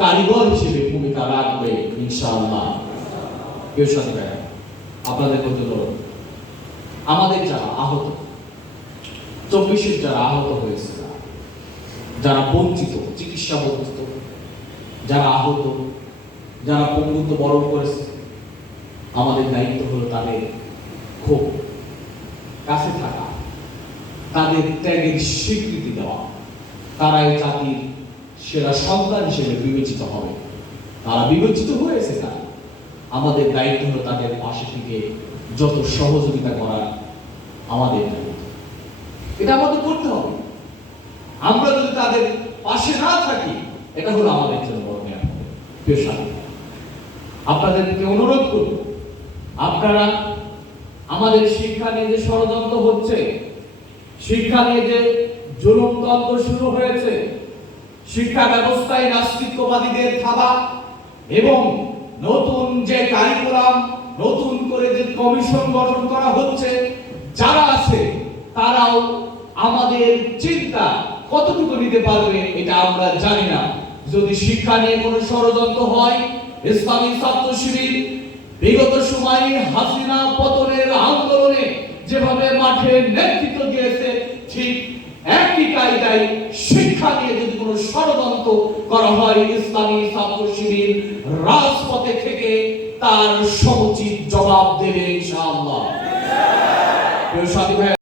কারিগর হিসেবে ভূমিকা রাখবে ইনশাআল্লাহ। প্রিয় সাথী ভাইরা, আপনাদের প্রতি অনুরোধ, আমাদের যারা আহত, 24-এর যারা আহত হয়েছে, যারা বঞ্চিত, চিকিৎসা বঞ্চিত, যারা আহত, যারা পঙ্গুত্ব বরণ করেছে, আমাদের দায়িত্ব হলো তাদের খুব কাছে থাকা, তাদের ত্যাগের স্বীকৃতি দেওয়া। তারা এই জাতির সেরা সন্তান হিসেবে বিবেচিত হবে। তারা বিবেচিত হয়েছে, তারা আমাদের দায়িত্ব হলো তাদের পাশে থেকে যত সহযোগিতা করা আমাদের দায়িত্ব। এটা আমাদের করতে হবে। আমরা যদি তাদের পাশে না থাকি, এটা হলো আমাদের জন্য বড় নিয়ামত। প্রিয় সাথী, আপনাদেরকে অনুরোধ করব, আপনারা আমাদের শিক্ষা নিয়ে যে ষড়যন্ত্র হচ্ছে, শিক্ষা নিয়ে যে জুলুমতন্ত্র শুরু হয়েছে, শিক্ষা ব্যবস্থায় নাস্তিকবাদীদের থাবা এবং নতুন যে কারিকুলাম, নতুন করে যে কমিশন গঠন করা হচ্ছে, যারা আছে তারাও আমাদের চিন্তা কতটুকু নিতে পারবে এটা আমরা জানি না। যদি শিক্ষা নিয়ে কোনো ষড়যন্ত্র হয়, ইসলামী ছাত্র শিবির বিগত সময়ে হাসিনা পতনের আন্দোলনে যেভাবে মাঠে নেতৃত্ব দিয়েছে, ঠিক একই কায়দায় শিক্ষা নিয়ে যদি কোনো ষড়যন্ত্র করা হয়, ইসলামী ছাত্র শিবির রাজপথে থেকে তার সমুচিত জবাব দেবে ইনশাআল্লাহ। প্রিয় সাথী ভাই,